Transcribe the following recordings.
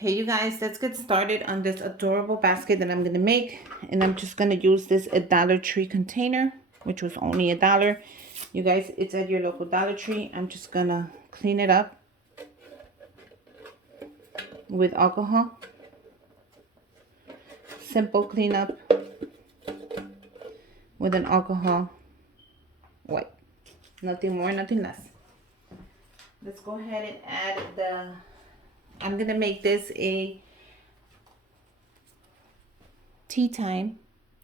Hey you guys, let's get started on this adorable basket that I'm going to make. And I'm just going to use this Dollar Tree container, which was only $1. You guys, it's at your local Dollar Tree. I'm just going to clean it up with alcohol. Simple cleanup with an alcohol wipe. Nothing more, nothing less. Let's go ahead and add I'm going to make this a tea time.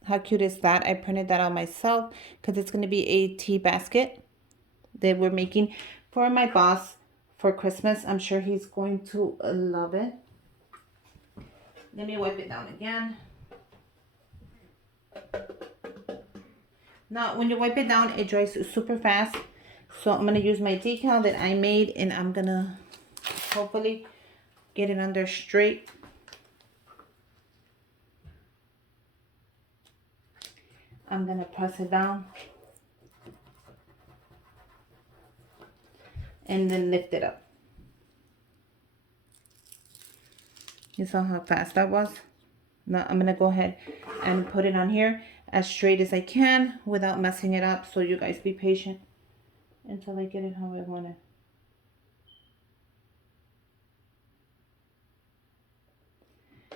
How cute is that? I printed that out myself because it's going to be a tea basket that we're making for my boss for Christmas. I'm sure he's going to love it. Let me wipe it down again. Now, when you wipe it down, it dries super fast. So I'm going to use my decal that I made, and I'm going to hopefully get it under straight. I'm going to press it down and then lift it up. You saw how fast that was? Now I'm going to go ahead and put it on here as straight as I can without messing it up. So you guys be patient until I get it how I want it.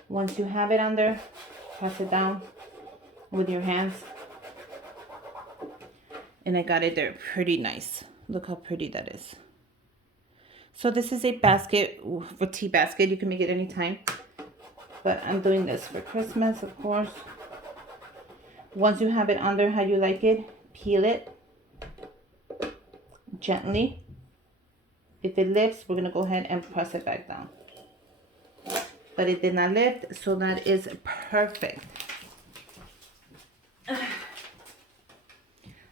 Once you have it under, press it down with your hands. And I got it there pretty nice. Look how pretty that is. So this is a basket, for tea basket. You can make it anytime. But I'm doing this for Christmas, of course. Once you have it under how you like it, peel it gently. If it lifts, we're going to go ahead and press it back down. But it did not lift, so that is perfect.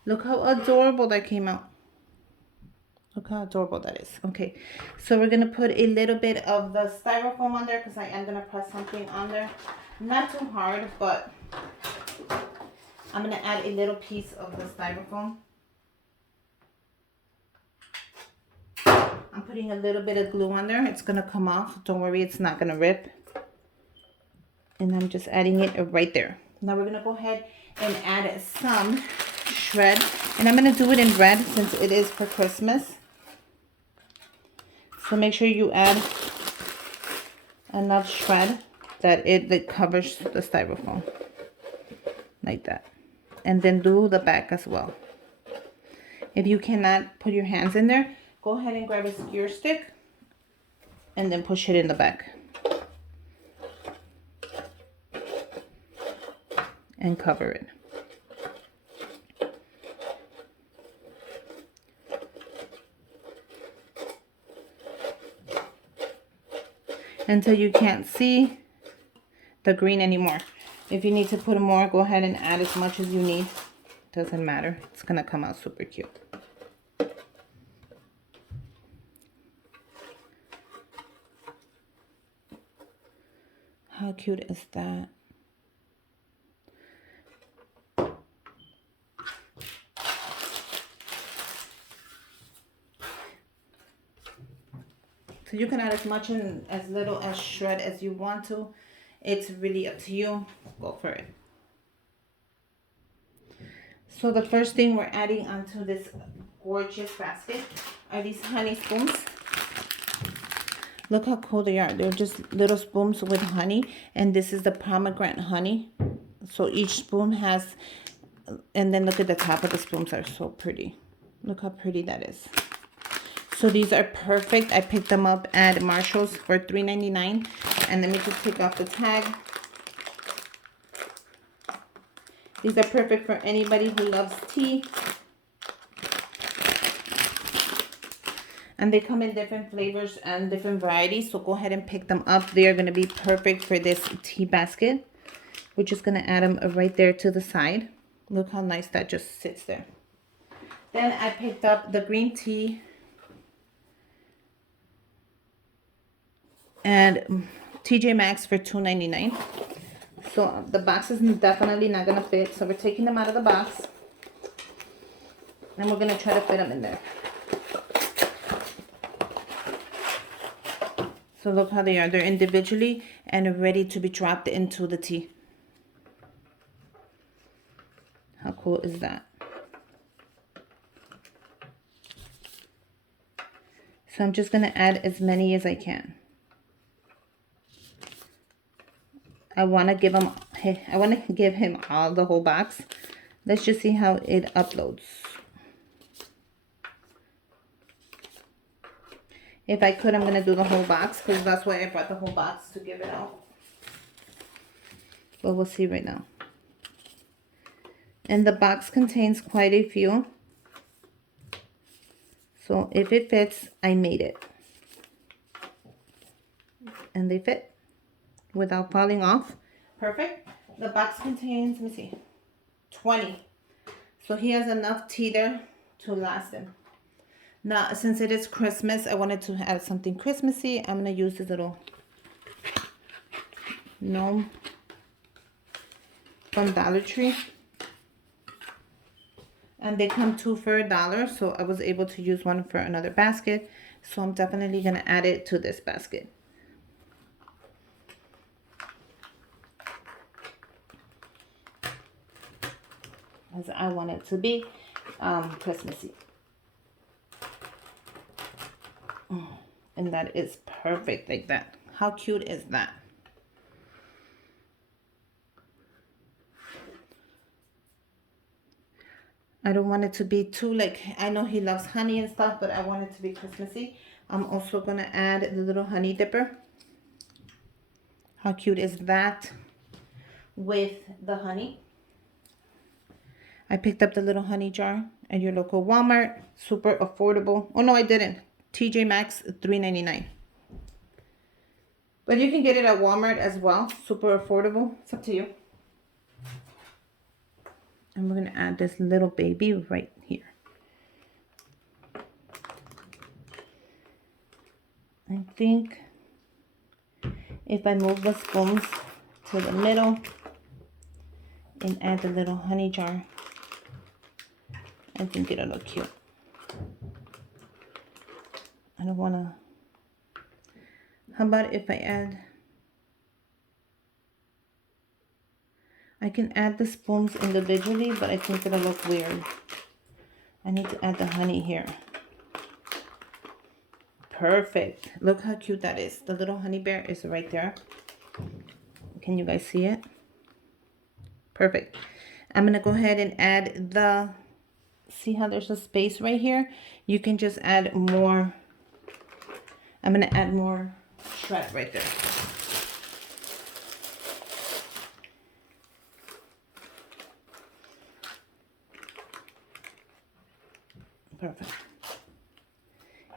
Look how adorable that came out. Look how adorable that is. Okay, so we're going to put a little bit of the styrofoam on there because I am going to press something on there. Not too hard, but I'm going to add a little piece of the styrofoam. I'm putting a little bit of glue on there. It's going to come off. Don't worry, it's not going to rip. And I'm just adding it right there. Now we're going to go ahead and add some shred. And I'm going to do it in red since it is for Christmas. So make sure you add enough shred that it covers the styrofoam. Like that. And then do the back as well. If you cannot put your hands in there, go ahead and grab a skewer stick and then push it in the back. And cover it. Until you can't see the green anymore. If you need to put more, go ahead and add as much as you need. Doesn't matter. It's going to come out super cute. How cute is that? So you can add as much and as little as shred as you want to. It's really up to you. Go for it. So the first thing we're adding onto this gorgeous basket are these honey spoons. Look how cool they are. They're just little spoons with honey. And this is the pomegranate honey. So each spoon has, and then look at the top of the spoons are so pretty. Look how pretty that is. So these are perfect. I picked them up at Marshall's for $3.99. And let me just take off the tag. These are perfect for anybody who loves tea. And they come in different flavors and different varieties. So go ahead and pick them up. They are going to be perfect for this tea basket. We're just going to add them right there to the side. Look how nice that just sits there. Then I picked up the green tea. And TJ Maxx for $2.99. So the box is definitely not going to fit. So we're taking them out of the box. And we're going to try to fit them in there. So look how they are. They're individually and ready to be dropped into the tea. How cool is that? So I'm just going to add as many as I can. I want to give him all the whole box. Let's just see how it uploads. If I could, I'm going to do the whole box because that's why I brought the whole box to give it out. But we'll see right now. And the box contains quite a few. So if it fits, I made it. And they fit without falling off. Perfect. The box contains, let me see, 20. So he has enough tea there to last him. Now, since it is Christmas, I wanted to add something Christmassy. I'm going to use this little gnome from Dollar Tree. And they come 2 for $1, so I was able to use one for another basket. So I'm definitely going to add it to this basket. As I want it to be Christmassy. And that is perfect like that. How cute is that? I don't want it to be too, like, I know he loves honey and stuff, but I want it to be Christmassy. I'm also going to add the little honey dipper. How cute is that with the honey? I picked up the little honey jar at your local Walmart. Super affordable. Oh, no, I didn't. TJ Maxx, $3.99. But you can get it at Walmart as well. Super affordable. It's up to you. And we're going to add this little baby right here. I think if I move the spoons to the middle and add the little honey jar, I think it'll look cute. I don't want to... How about if I add... I can add the spoons individually, but I think it'll look weird. I need to add the honey here. Perfect. Look how cute that is. The little honey bear is right there. Can you guys see it? Perfect. I'm going to go ahead and add the... See how there's a space right here? You can just add more. I'm going to add more shred right there. Perfect.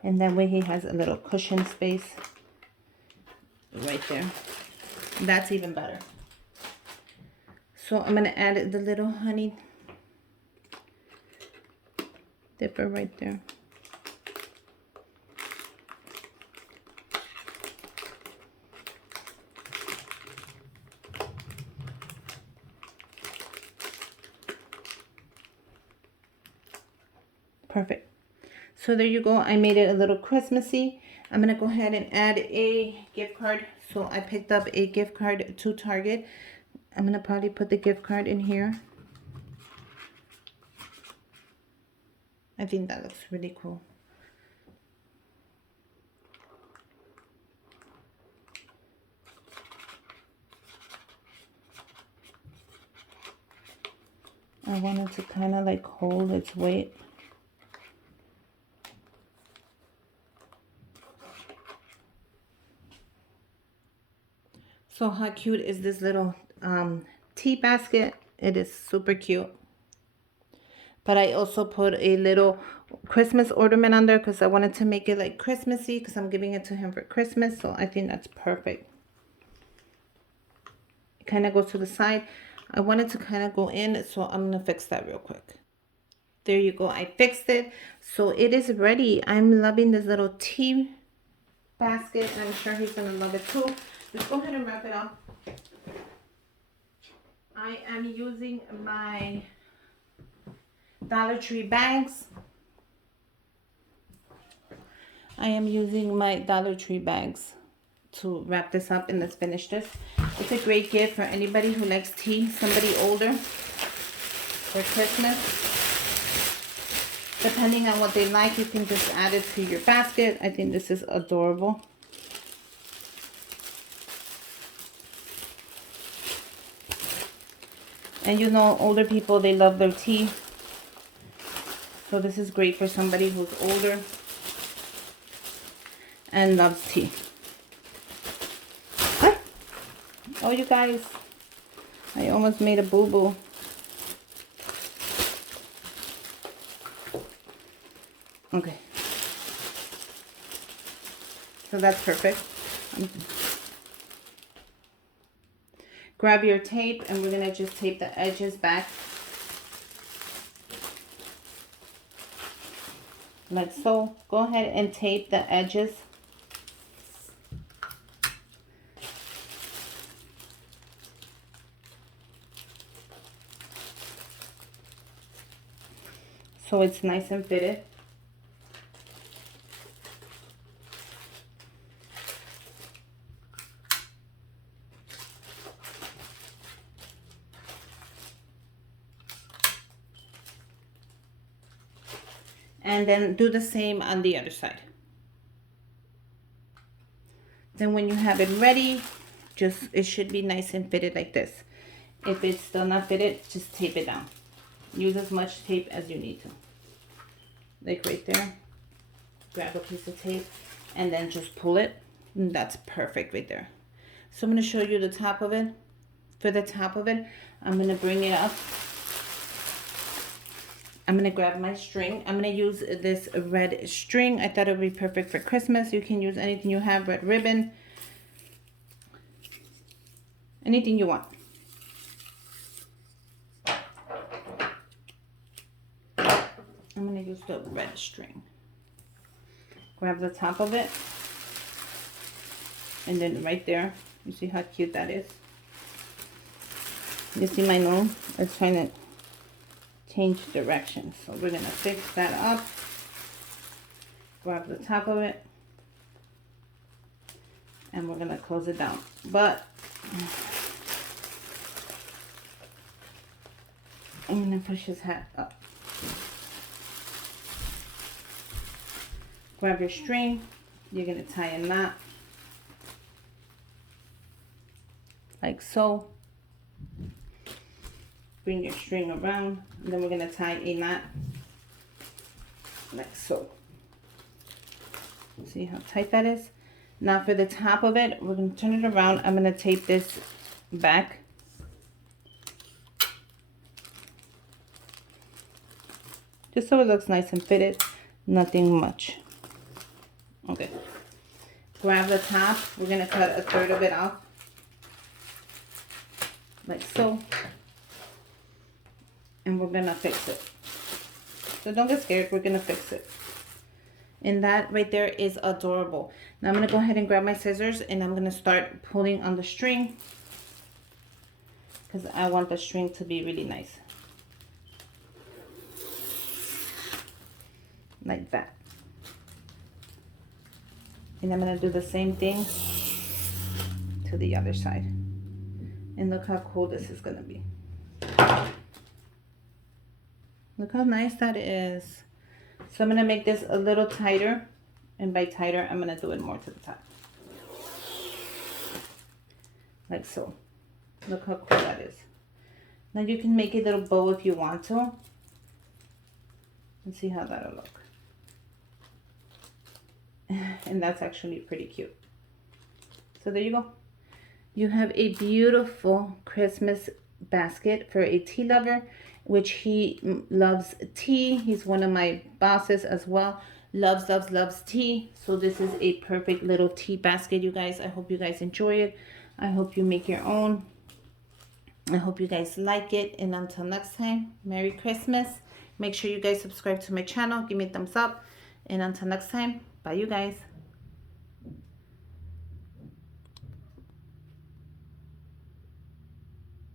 And that way he has a little cushion space right there. That's even better. So I'm going to add the little honey dipper right there. Perfect. So there you go. I made it a little Christmassy. I'm going to go ahead and add a gift card. So I picked up a gift card to Target. I'm going to probably put the gift card in here. I think that looks really cool. I wanted to kind of like hold its weight. So how cute is this little tea basket? It is super cute. But I also put a little Christmas ornament on there because I wanted to make it like Christmassy because I'm giving it to him for Christmas. So I think that's perfect. It kind of goes to the side. I wanted to kind of go in, so I'm going to fix that real quick. There you go. I fixed it. So it is ready. I'm loving this little tea basket, and I'm sure he's going to love it too. Let's go ahead and wrap it up. I am using my Dollar Tree bags. I am using my Dollar Tree bags. to wrap this up, and let's finish this. It's a great gift for anybody who likes tea, somebody older, for Christmas. Depending on what they like, you can just add it to your basket. I think this is adorable. And you know, older people, they love their tea. So this is great for somebody who's older and loves tea. Hi. Oh, you guys, I almost made a boo-boo. Okay. So that's perfect. Grab your tape, and we're going to just tape the edges back. Like so. Go ahead and tape the edges. So it's nice and fitted. And then do the same on the other side. Then when you have it ready, it should be nice and fitted like this. If it's still not fitted, just tape it down. Use as much tape as you need to. Like right there. Grab a piece of tape and then just pull it. And that's perfect right there. So I'm going to show you the top of it. For the top of it, I'm going to bring it up. I'm going to grab my string. I'm going to use this red string. I thought it would be perfect for Christmas. You can use anything you have, red ribbon, anything you want. I'm going to use the red string. Grab the top of it. And then right there, you see how cute that is? You see my nose? It's trying to change direction. So we're going to fix that up. Grab the top of it. And we're going to close it down. But I'm going to push his hat up. Grab your string. You're going to tie a knot. Like so. Bring your string around, and then we're going to tie a knot like so. See how tight that is? Now for the top of it, we're going to turn it around. I'm going to tape this back. Just so it looks nice and fitted. Nothing much. Okay. Grab the top. We're going to cut a third of it off. Like so. And we're going to fix it. So don't get scared. We're going to fix it. And that right there is adorable. Now I'm going to go ahead and grab my scissors. And I'm going to start pulling on the string. Because I want the string to be really nice. Like that. And I'm going to do the same thing to the other side. And look how cool this is going to be. Look how nice that is. So I'm going to make this a little tighter. And by tighter, I'm going to do it more to the top. Like so. Look how cool that is. Now you can make a little bow if you want to. And see how that'll look. And that's actually pretty cute. So there you go. You have a beautiful Christmas basket for a tea lover, which he loves tea. He's one of my bosses as well. Loves, loves, loves tea. So this is a perfect little tea basket, you guys. I hope you guys enjoy it. I hope you make your own. I hope you guys like it. And until next time, Merry Christmas. Make sure you guys subscribe to my channel. Give me a thumbs up. And until next time, bye, you guys.